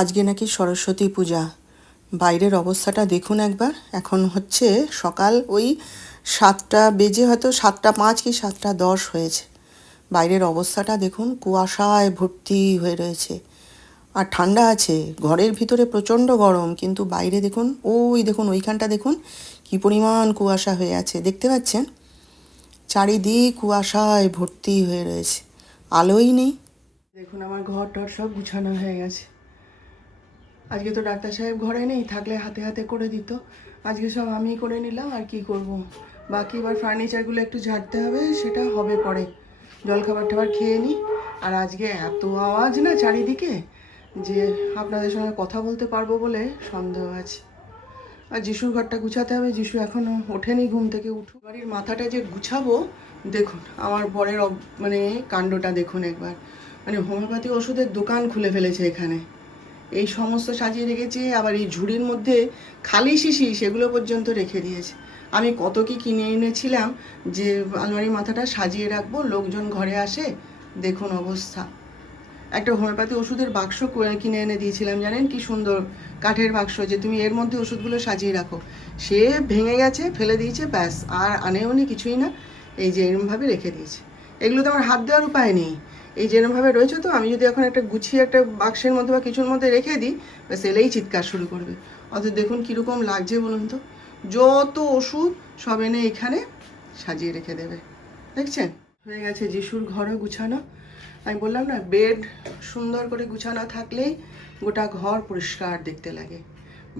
আজকে নাকি সরস্বতী পূজা। বাইরের অবস্থাটা দেখুন একবার। এখন হচ্ছে সকাল ওই 7টা বেজে, হয়তো 7টা 5 কি 7টা 10 হয়েছে। বাইরের অবস্থাটা দেখুন, কুয়াশায় ভর্তি হয়ে রয়েছে। আর ঠান্ডা আছে, ঘরের ভিতরে প্রচণ্ড গরম, কিন্তু বাইরে দেখুন, ওই দেখুন ওইখানটা দেখুন কি পরিমাণ কুয়াশা হয়ে আছে, দেখতে পাচ্ছেন? চারিদিক কুয়াশায় ভর্তি হয়ে রয়েছে, আলোই নেই। দেখুন আমার ঘর টর সব গুছানো হয়ে গেছে। আজকে তো ডাক্তার সাহেব ঘরে নেই, থাকলে হাতে হাতে করে দিত। আজকে সব আমি করে নিলাম, আর কি করব। বাকি এবার ফার্নিচারগুলো একটু ঝাড়তে হবে, সেটা হবে পরে। জলখাবার টাবার খেয়ে নিই। আর আজকে এত আওয়াজ না চারিদিকে, যে আপনাদের সঙ্গে কথা বলতে পারবো বলে সন্দেহ আছে। আর যিশুর ঘরটা গুছাতে হবে, যিশু এখনও ওঠেনি ঘুম থেকে। বাড়ির মাথাটা যে গুছাবো, দেখুন আমার বরের মানে কাণ্ডটা দেখুন একবার। মানে হোমিওপ্যাথি ওষুধের দোকান খুলে ফেলেছে এখানে। এই সমস্ত সাজিয়ে রেখেছে, আবার এই ঝুড়ির মধ্যে খালি শিশি সেগুলো পর্যন্ত রেখে দিয়েছে। আমি কত কি কিনে এনেছিলাম যে আলমারির মাথাটা সাজিয়ে রাখবো, লোকজন ঘরে আসে। দেখুন অবস্থা। একটা হোমিওপ্যাথি ওষুধের বাক্স কিনে এনে দিয়েছিলাম, জানেন কি সুন্দর কাঠের বাক্স, যে তুমি এর মধ্যে ওষুধগুলো সাজিয়ে রাখো। সে ভেঙে গেছে, ফেলে দিয়েছে, ব্যাস আর আনেও নি, কিছুই না। এই যে এরমভাবে রেখে দিয়েছে। এগুলো তো আমার হাত দেওয়ার উপায় নেই। এই যেরমভাবে রয়েছে, তো আমি যদি এখন একটা গুছিয়ে একটা বাক্সের মধ্যে বা কিছুর মধ্যে রেখে দিই, ব্যাস এলেই চিৎকার শুরু করবে। অত দেখুন কীরকম লাগছে বলুন তো। যত ওষুধ সব এনে এখানে সাজিয়ে রেখে দেবে, দেখছেন? হয়ে গেছে যিশুর ঘরও গুছানো। আমি বললাম না, বেড সুন্দর করে গুছানো থাকলেই গোটা ঘর পরিষ্কার দেখতে লাগে।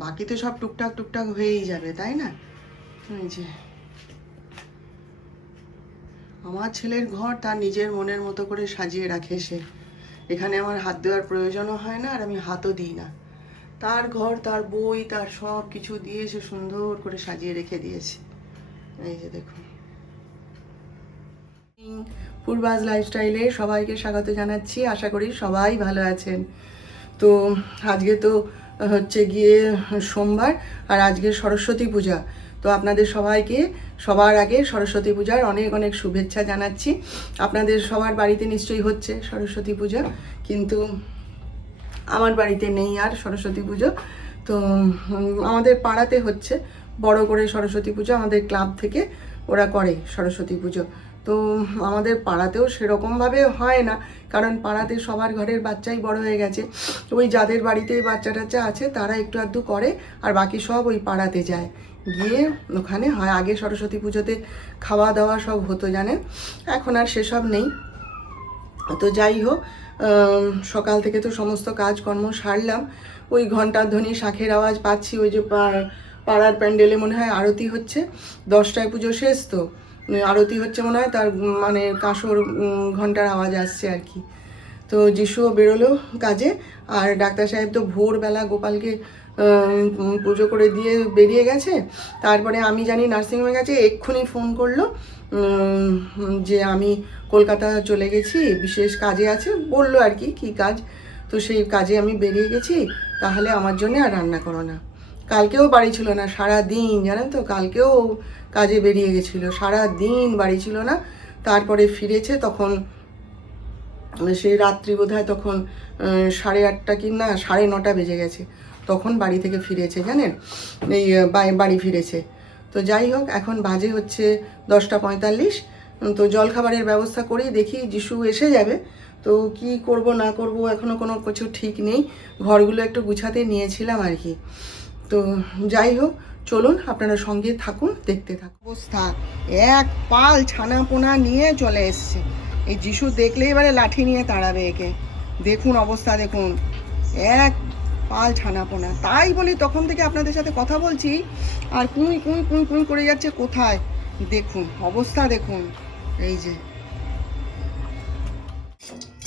বাকি তো সব টুকটাক টুকটাক হয়েই যাবে, তাই না? এই যে আমার ছেলের ঘর তার নিজের মনের মতো করে সাজিয়ে রাখে সে। এখানে আমার হাত দেওয়ার প্রয়োজনও হয় না, আর আমি হাতও দিই না। তার ঘর, তার বই, তার সব কিছু দিয়ে সে সুন্দর করে সাজিয়ে রেখে দিয়েছে। এই যে দেখুন। পূর্বাজ লাইফস্টাইলে সবাইকে স্বাগত জানাচ্ছি। আশা করি সবাই ভালো আছেন। তো আজকে তো হচ্ছে গিয়ে সোমবার, আর আজকে সরস্বতী পূজা। তো আপনাদের সবাইকে সবার আগে সরস্বতী পূজার অনেক অনেক শুভেচ্ছা জানাচ্ছি। আপনাদের সবার বাড়িতে নিশ্চয়ই হচ্ছে সরস্বতী পূজা, কিন্তু আমার বাড়িতে নেই আর সরস্বতী পুজো। তো আমাদের পাড়াতে হচ্ছে বড় করে সরস্বতী পুজো, আমাদের ক্লাব থেকে ওরা করে সরস্বতী পুজো। তো আমাদের পাড়াতেও সেরকমভাবে হয় না, কারণ পাড়াতে সবার ঘরের বাচ্চাই বড় হয়ে গেছে। ওই যাদের বাড়িতে বাচ্চা টাচ্চা আছে তারা একটু আধটু করে, আর বাকি সব ওই পাড়াতে যায়, গিয়ে ওখানে হয়। আগে সরস্বতী পুজোতে খাওয়া দাওয়া সব হতো জানেন, এখন আর সেসব নেই। তো যাই হোক, সকাল থেকে তো সমস্ত কাজকর্ম সারলাম। ওই ঘন্টার ধ্বনি, শাঁখের আওয়াজ পাচ্ছি। ওই যে পাড়ার প্যান্ডেলে মনে হয় আরতি হচ্ছে, 10টায় পুজো শেষ, তো আরতি হচ্ছে মনে হয়, তার মানে কাঁসর ঘন্টার আওয়াজ আসছে আর কি। তো যিশুও বেরোলো কাজে, আর ডাক্তার সাহেব তো ভোরবেলা গোপালকে পুজো করে দিয়ে বেরিয়ে গেছে। তারপরে আমি জানি নার্সিংহোমে গেছে, এক্ষুনি ফোন করলো যে আমি কলকাতা চলে গেছি, বিশেষ কাজে আছে বললো আর কি, কী কাজ। তো সেই কাজে আমি বেরিয়ে গেছি, তাহলে আমার জন্য আর রান্না করো না। কালকেও বাড়ি ছিল না সারা দিন, জানেন তো, কালকেও কাজে বেরিয়ে গেছিলো, সারা দিন বাড়ি ছিল না। তারপরে ফিরেছে, তখন সেই রাত্রি বোধহয় তখন 8:30 কি না 9:30 বেজে গেছে, তখন বাড়ি থেকে ফিরেছে, জানেন, এই বাড়ি ফিরেছে। তো যাই হোক, এখন বাজে হচ্ছে 10টা 45। তো জলখাবারের ব্যবস্থা করি, দেখি যিশু এসে যাবে। তো কি করব না করব এখনও কোনো কিছু ঠিক নেই। ঘরগুলো একটু গুছাতে নিয়েছিলাম আর কি। তো যাই হোক, চলুন আপনারা সঙ্গে থাকুন, দেখতে থাকুন। অবস্থা, এক পাল ছানা পোনা নিয়ে চলে এসছে। এই যিশু দেখলে এবারে লাঠি নিয়ে তাড়াবে একে। দেখুন অবস্থা, দেখুন এক পাল ছানাপোনা। তাই বলি তখন থেকে আপনাদের সাথে কথা বলছি, আর কুঁই কুঁই কুঁই কুঁই করে যাচ্ছে কোথায়। দেখুন অবস্থা, দেখুন। এই যে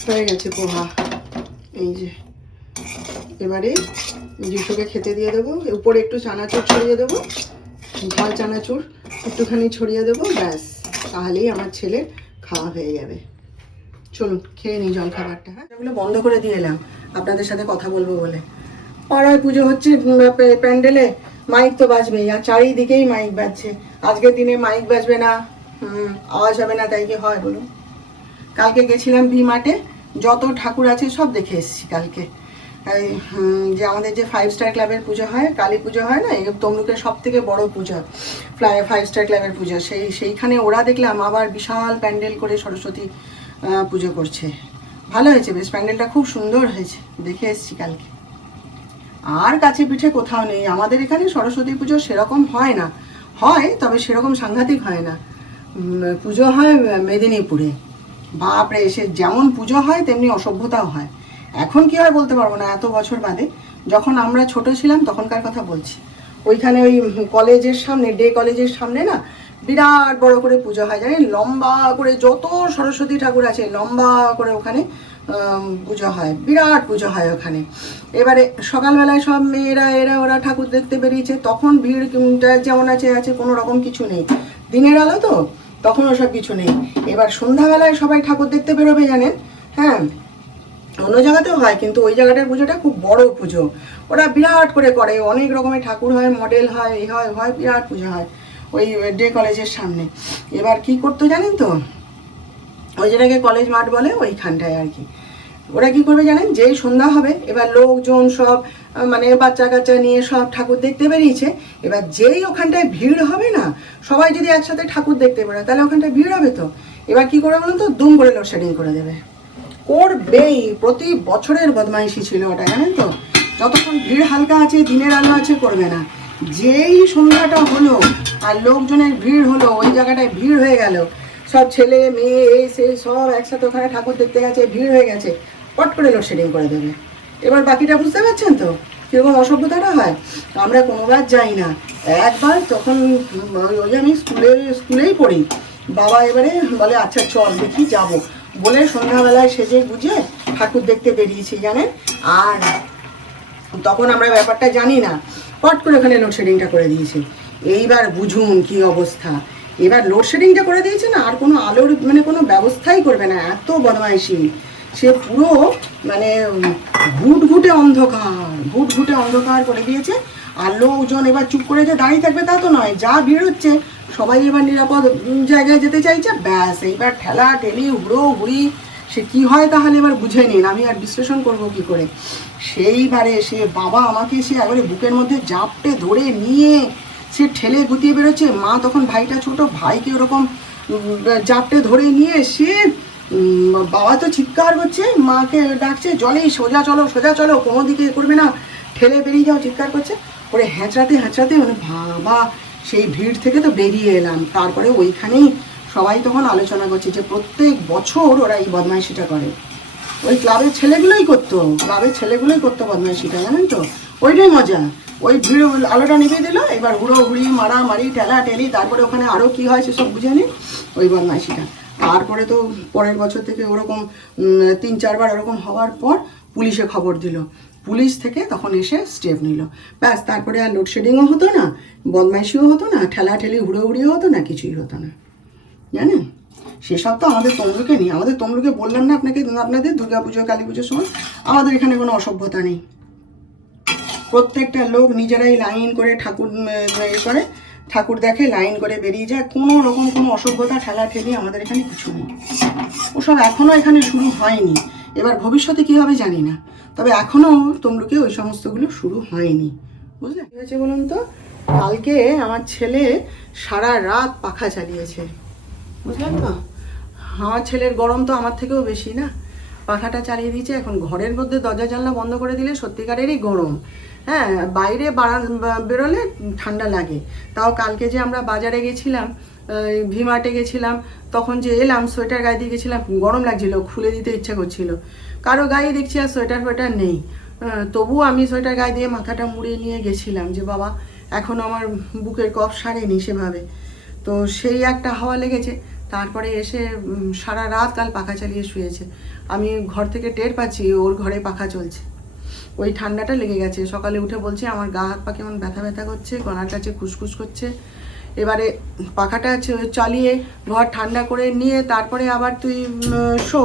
হয়ে গেছে পোহা। এই যে এবারে যিশুকে খেতে দিয়ে দেবো। উপরে একটু চানাচুর ছড়িয়ে দেবো, ঝাল চানাচুর একটুখানি ছড়িয়ে দেবো, ব্যাস, তাহলেই আমার ছেলে খাওয়া হয়ে যাবে। চলুন খেয়ে নিই জলখাবারটা। হ্যাঁ, এগুলো বন্ধ করে দিয়ে এলাম আপনাদের সাথে কথা বলবো বলে। পাড়ায় পুজো হচ্ছে, প্যান্ডেলে মাইক তো বাজবেই, আর চারিদিকেই মাইক বাজছে। আজকের দিনে মাইক বাজবে না, আওয়াজ হবে না, তাই কি হয় বলুন? কালকে গেছিলাম ভি মার্টে, যত ঠাকুর আছে সব দেখে এসেছি কালকে। এই যে আমাদের যে 5 স্টার ক্লাবের পুজো হয়, কালী পুজো হয় না, এই তমলুকের সব থেকে বড় পূজা 5 স্টার ক্লাবের পূজা, সেইখানে ওরা দেখলাম আবার বিশাল প্যান্ডেল করে সরস্বতী পুজো করছে। ভালো হয়েছে বেশ, প্যান্ডেলটা খুব সুন্দর হয়েছে, দেখে এসেছি কালকে। আর কাছে পিঠে কোথাও নেই আমাদের এখানে সরস্বতী পুজো সেরকম হয় না, হয় তবে সেরকম সাংঘাতিক হয় না। পুজো হয় মেদিনীপুরে, বাপরে, এসে যেমন পুজো হয় তেমনি অসভ্যতাও হয়। এখন কি হয় বলতে পারবো না, এত বছর বাদে। যখন আমরা ছোট ছিলাম তখনকার কথা বলছি, ওইখানে ওই কলেজের সামনে, ডে কলেজের সামনে না বিরাট বড় করে পুজো হয়, জানেন, লম্বা করে যত সরস্বতী ঠাকুর আছে লম্বা করে ওখানে পুজো হয়, বিরাট পুজো হয় ওখানে। এবারে সকালবেলায় সব মেয়েরা ওরা ঠাকুর দেখতে বেরিয়েছে, তখন ভিড় যেমন আছে কোনো রকম কিছু নেই, দিনের আলো তো তখন ওসব কিছু নেই। এবার সন্ধ্যাবেলায় সবাই ঠাকুর দেখতে বেরোবে জানেন, হ্যাঁ, অন্য জায়গাতেও হয় কিন্তু ওই জায়গাটার পুজোটা খুব বড় পুজো, ওরা বিরাট করে করে, অনেক রকমের ঠাকুর হয়, মডেল হয়, এই হয় বিরাট পুজো হয় ওই ডে কলেজের সামনে। এবার কি করতো জানেন তো, ওই যেটাকে কলেজ মাঠ বলে ওইখানটায় আর কি, ওরা কি করবে জানেন, যেই সন্ধ্যা হবে এবার লোকজন সব মানে বাচ্চা কাচ্চা নিয়ে সব ঠাকুর দেখতে বেরিয়েছে, এবার যেই ওখানটায় ভিড় হবে না, সবাই যদি একসাথে ঠাকুর দেখতে বেরোয় তাহলে ওখানটায় ভিড় হবে তো, এবার কি করে বলুন তো, দুম করে লোডশেডিং করে দেবে, করবেই। প্রতি বছরের বদমাইশি ছিল ওটা, জানেন তো, যতক্ষণ ভিড় হালকা আছে, দিনের আলো আছে, করবে না। যেই সন্ধ্যাটা হলো আর লোকজনের ভিড় হলো, ওই জায়গাটায় ভিড় হয়ে গেল, সব ছেলে মেয়ে এই সেই সব একসাথে ওখানে ঠাকুর দেখতে গেছে, ভিড় হয়ে গেছে, পট করে লোডশেডিং করে দেবে। এবার বাকিটা বুঝতে পারছেন তো কীরকম অসভ্যতাটা হয়। আমরা কোনোবার যাই না, একবার তখন ওই আমি স্কুলেই পড়ি, বাবা এবারে বলে আচ্ছা চল দেখি যাব, বলে সন্ধ্যাবেলায় সেজে গুজে ঠাকুর দেখতে বেরিয়েছি জানেন। আর তখন আমরা ব্যাপারটা জানি না, পট করে ওখানে লোডশেডিংটা করে দিয়েছে। এইবার বুঝুন কি অবস্থা, এবার লোডশেডিংটা করে দিয়েছে না, আর কোনো আলোর মানে কোনো ব্যবস্থাই করবে না, এত বদমাইশি। সে পুরো মানে ঘুটঘুটে অন্ধকার করে দিয়েছে। আর লোকজন এবার চুপ করে যে দাঁড়িয়ে থাকবে তা তো নয়, যা ভিড় হচ্ছে সবাই এবার নিরাপদ জায়গায় যেতে চাইছে, ব্যাস এইবার ঠেলা ঠেলি হুড়োহুড়ি, সে কি হয় তাহলে এবার বুঝে নিন, আমি আর বিশ্লেষণ করব কি করে। সেইবারে সে বাবা আমাকে সে একবারে বুকের মধ্যে জাপটে ধরে নিয়ে সে ঠেলে গুতিয়ে বেরোচ্ছে, মা তখন ভাইটা ছোট, ভাইকে ওরকম জাপটে ধরে নিয়ে সে বাবা তো চিৎকার করছে, মাকে ডাকছে জলে সোজা চলো কোনো দিকে করবে না, ঠেলে বেরিয়ে যাও, চিৎকার করছে, ওরে হ্যাঁচড়াতে মানে বাবা সেই ভিড় থেকে তো বেরিয়ে এলাম। তারপরে ওইখানেই সবাই তখন আলোচনা করছে যে প্রত্যেক বছর ওরা এই বদমাইশিটা করে, ওই ক্লাবের ছেলেগুলোই করতো বদমাইশিটা, জানেন তো, ওইটাই মজা। ওই ভিড় আলোটা নিভিয়ে দিল, এবার হুড়োহুড়ি মারামারি ঠেলা ঠেলি, তারপরে ওখানে আরও কী হয় সেসব বুঝে নিন, ওই বদমাইশিটা। তারপরে তো পরের বছর থেকে ওরকম 3-4 বার ওরকম হওয়ার পর পুলিশে খবর দিল, পুলিশ থেকে তখন এসে স্টেপ নিল, ব্যাস তারপরে আর লোডশেডিংও হতো না, বদমাইশিও হতো না, ঠেলাঠেলি হুড়োহুড়িও হতো না, কিছুই হতো না, জানেন। সেসব তো আমাদের তমলুকে নেই, আমাদের তমলুকে বললাম না আপনাদের দুর্গাপুজো কালী পুজোর সময় আমাদের এখানে কোনো অসভ্যতা নেই, প্রত্যেকটা লোক নিজেরাই লাইন করে ঠাকুর করে, ঠাকুর দেখে, লাইন করে বেরিয়ে যায়, কোনো রকম কোনো অসভ্যতা ঠেলাঠেলি আমাদের এখানে কিছু নেই। ওসব এখনও এখানে শুরু হয়নি, এবার ভবিষ্যতে কী হবে জানি না, তবে এখনও তমলুকে ওই সমস্তগুলো শুরু হয়নি, বুঝলে। কী হয়েছে বলুন তো, কালকে আমার ছেলে সারা রাত পাখা চালিয়েছে, বুঝলেন তো, আমার ছেলের গরম তো আমার থেকেও বেশি না, পাখাটা চালিয়ে দিয়েছে। এখন ঘরের মধ্যে দরজা জানলা বন্ধ করে দিলে সত্যিকারেরই গরম, হ্যাঁ, বাইরে বেরোলে ঠান্ডা লাগে। তাও কালকে যে আমরা বাজারে গেছিলাম, ভিমার্টে গেছিলাম, তখন যে এলাম সোয়েটার গায়ে দিয়ে গেছিলাম, গরম লাগছিল, খুলে দিতে ইচ্ছা করছিল, কারো গায়ে দেখছি আর সোয়েটার নেই, তবুও আমি সোয়েটার গায়ে দিয়ে মাথাটা মুড়িয়ে নিয়ে গেছিলাম যে বাবা এখন আমার বুকের কফ সারেনি সেভাবে। তো সেই একটা হাওয়া লেগেছে, তারপরে এসে সারা রাত কাল পাখা চালিয়ে শুয়েছে, আমি ঘর থেকে টের পাচ্ছি ওর ঘরে পাখা চলছে, ওই ঠান্ডাটা লেগে গেছে। সকালে উঠে বলছে আমার গা হাত পা কেমন ব্যথা করছে, গলার কাছে খুসখুস করছে। এবারে পাখাটা চালিয়ে ঘর ঠান্ডা করে নিয়ে তারপরে আবার তুই শো,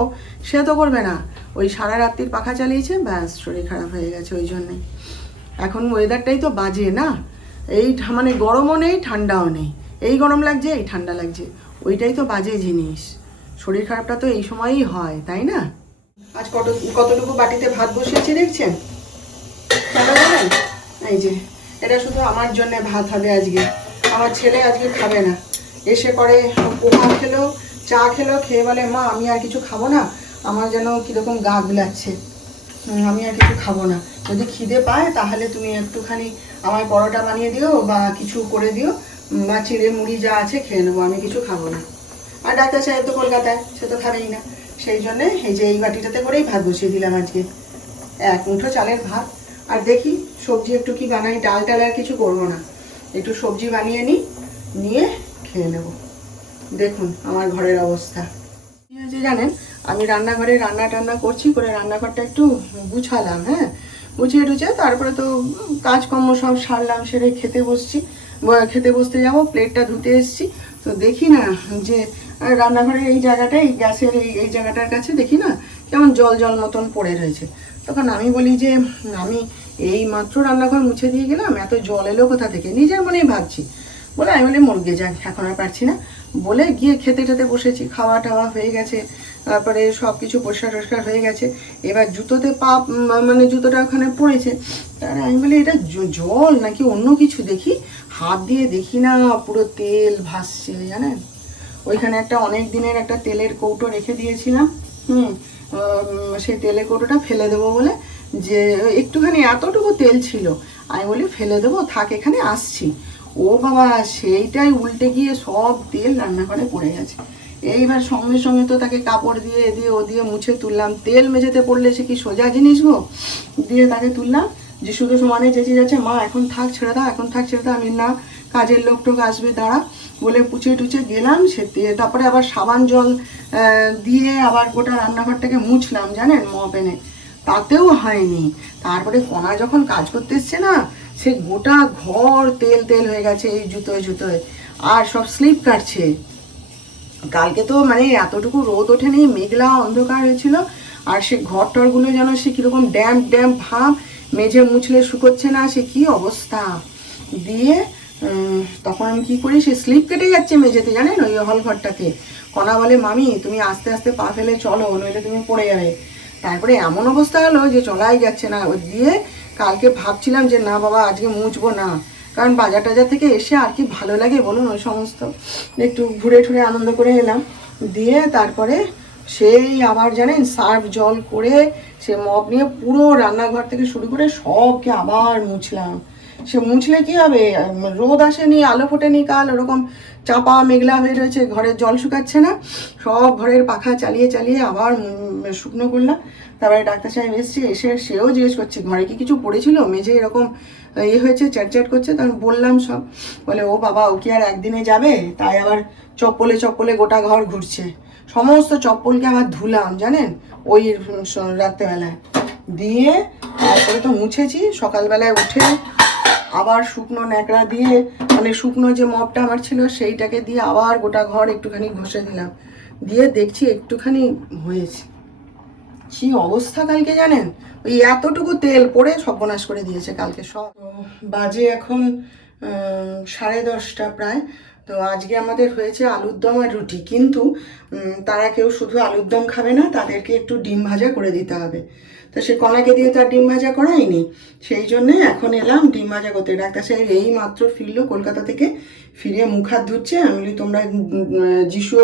সে তো করবে না, ওই সারা রাত্রির পাখা চালিয়েছে, ব্যাস শরীর খারাপ হয়ে গেছে। ওই জন্যে এখন ওয়েদারটাই তো বাজে না, এই মানে গরমও নেই ঠান্ডাও নেই, এই গরম লাগছে এই ঠান্ডা লাগছে, ওইটাই তো বাজে জিনিস, শরীর খারাপটা তো এই সময়ই হয়, তাই না। আজ কতটুকু বাটিতে ভাত বসিয়েছি দেখছেন, জানেন, এই যে এটা শুধু আমার জন্য ভাত হবে আজকে, আমার ছেলে আজকে খাবে না। এসে পরে পোহা খেলো, চা খেলো, খেয়ে বলে মা আমি আর কিছু খাবো না, আমার যেন কীরকম গা গুলাচ্ছে, আমি আর কিছু খাবো না। যদি খিদে পায় তাহলে তুমি একটুখানি আমার পরোটা বানিয়ে দিও বা কিছু করে দিও, বা চিড়ে মুড়ি যা আছে খেয়ে নেবো, আমি কিছু খাবো না। আর ডাক্তার সাহেব তো কলকাতায়, সে তো খাবেই না। সেই জন্যে এই যে এই বাটিটাতে করেই ভাত বসিয়ে দিলাম আজকে, 1 মুঠো চালের ভাত। আর দেখি সবজি একটু কি বানাই, ডাল টাল আর কিছু করবো না, একটু সবজি বানিয়ে নিয়ে খেয়ে নেব। দেখুন আমার ঘরের অবস্থা কি হয়েছে জানেন, আমি রান্নাঘরে রান্না টান্না করছি, করে রান্নাঘরটা একটু গুছালাম, হ্যাঁ গুছিয়ে টুছিয়ে তারপরে তো কাজকর্ম সব সারলাম, সেরে খেতে বসতে যাব, প্লেটটা ধুতে এসেছি। তো দেখি না যে রান্নাঘরের এই জায়গাটায়, এই গ্যাসের এই জায়গাটার কাছে দেখি না কেমন জল জল মতন পড়ে রয়েছে। তখন আমি বলি যে আমি এই মাত্র রান্নাঘর মুছে দিয়ে গেলাম, এত জল এলো কোথা থেকে, নিজের মনেই ভাবছি। বলে আমি বলি মুরগে যাক, এখন আর পারছি না, বলে গিয়ে খেতে বসেছি। খাওয়া টাওয়া হয়ে গেছে, তারপরে সব কিছু পরিষ্কার হয়ে গেছে। এবার জুতোতে মানে জুতোটা ওখানে পড়েছে, তার আমি বলি এটা জল নাকি অন্য কিছু, দেখি হাত দিয়ে দেখি না পুরো তেল ভাসছে জানেন। ওইখানে একটা অনেক দিনের একটা তেলের কৌটো রেখে দিয়েছিলাম, সেই তেলের কৌটোটা ফেলে দেবো বলে, যে একটুখানি এতটুকু তেল ছিল, আমি বলি ফেলে দেবো থাক, এখানে আসছি। ও বাবা, সেইটাই উল্টে গিয়ে সব তেল রান্নাঘরে পড়ে গেছে। এইবার সঙ্গে সঙ্গে তো তাকে কাপড় দিয়ে ও দিয়ে মুছে তুললাম। তেল মেঝেতে পড়লে সে কি সোজা জিনিস গো। দিয়ে তাকে তুললাম, যে শুধু সমানে চেঁচিয়ে যাচ্ছে মা এখন থাক ছেড়ে দাও, এখন থাক ছেড়ে দাও। আমি না, কাজের লোক টোক আসবে দাঁড়া বলে পুছে টুচে গেলাম। সে তারপরে আবার সাবান জল দিয়ে আবার গোটা রান্নাঘরটাকে মুছলাম জানেন, মপ এনে, তাতেও হয়নি। তারপরে কণা যখন কাজ করতে এসছে না, সে গোটা ঘর তেল হয়ে গেছে এই জুতোয়, আর সব স্লিপ কাটছে। কালকে তো মানে এতটুকু রোদ ওঠেনি, মেঘলা অন্ধকার হয়েছিল, আর সে ঘর টরগুলো যেন সে কীরকম ড্যাম্প ভাব, মেঝে মুছলে শুকোচ্ছে না, সে কি অবস্থা। দিয়ে তখন আমি কী করি, সে স্লিপ কেটে যাচ্ছে মেঝেতে জানেন, ওই হল ঘরটাতে। কণা বলে মামি তুমি আস্তে আস্তে পা ফেলে চলো, নইলে তুমি পড়ে যাবে। তারপরে এমন অবস্থা হলো যে চলাই যাচ্ছে না। দিয়ে কালকে ভাবছিলাম যে না বাবা আজকে মুছবো না, কারণ বাজার টাজার থেকে এসে আর কি ভালো লাগে বলুন, ওই সমস্ত একটু ঘুরে ঠুরে আনন্দ করে এলাম। দিয়ে তারপরে সেই আবার জানেন সার্ফ জল করে সে মপ নিয়ে পুরো রান্নাঘর থেকে শুরু করে সবকে আবার মুছলাম। সে মুছলে কি হবে, রোদ আসেনি, আলো ফোটেনি কাল, ওরকম চাপা মেঘলা হয়ে রয়েছে, ঘরের জল শুকাচ্ছে না। সব ঘরের পাখা চালিয়ে আবার শুকনো করলাম। তারপরে ডাক্তার সাহেব এসে সেও জিজ্ঞেস করছে ঘরে কি কিছু পড়েছিল, মেঝে এরকম হয়েছে চ্যাটচ্যাট করছে। তখন বললাম সব। বলে ও বাবা, ও কি আর একদিনে যাবে, তাই আবার চপ্পলে গোটা ঘর ঘুরছে। সমস্ত চপ্পলকে আবার ধুলাম জানেন ওই রাত্রেবেলায়। দিয়ে তারপরে তো মুছেছি, সকালবেলায় উঠে আবার শুকনো ন্যাকড়া দিয়ে, মানে শুকনো যে মপটা আমার ছিল সেইটাকে দিয়ে আবার গোটা ঘর একটুখানি ঘষে দিলাম। দিয়ে দেখছি একটুখানি হয়েছে। কি অবস্থা কালকে জানেন, ওই এতটুকু তেল পড়ে সর্বনাশ করে দিয়েছে কালকে সব। বাজে এখন 10:30 প্রায়। তো আজকে আমাদের হয়েছে আলুর দম আর রুটি, কিন্তু তারা কেউ শুধু আলুর দম খাবে না, তাদেরকে একটু ডিম ভাজা করে দিতে হবে। তো সে কণাকে দিয়ে তার ডিম ভাজা করায়নি, সেই জন্যে এখন এলাম ডিম ভাজা করতে। ডাক্তার সাহেব এই মাত্র ফিরলো কলকাতা থেকে, ফিরে মুখ হাত ধুচ্ছে। আমি বলি তোমরা, যিশু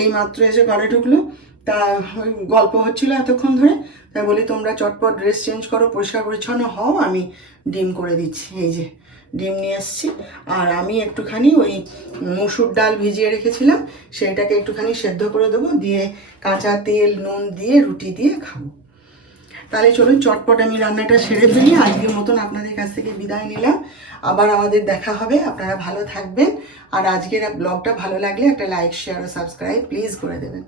এই মাত্র এসে ঘরে ঢুকলো, তা ওই গল্প হচ্ছিলো এতক্ষণ ধরে, তাই বলি তোমরা চটপট ড্রেস চেঞ্জ করো, পরিষ্কার পরিচ্ছন্ন হও, আমি ডিম করে দিচ্ছি। এই যে ডিম নিয়ে এসছি। আর আমি একটুখানি ওই মসুর ডাল ভিজিয়ে রেখেছিলাম, সেইটাকে একটুখানি সেদ্ধ করে দেবো, দিয়ে কাঁচা তেল নুন দিয়ে রুটি দিয়ে খাবো। তাহলে চলুন চটপট আমি রান্নাটা সেরে ফেলি। আজকের মতন আপনাদের কাছ থেকে বিদায় নিলাম, আবার আমাদের দেখা হবে। আপনারা ভালো থাকবেন, আর আজকের ব্লগটা ভালো লাগলে একটা লাইক শেয়ার ও সাবস্ক্রাইব প্লিজ করে দেবেন।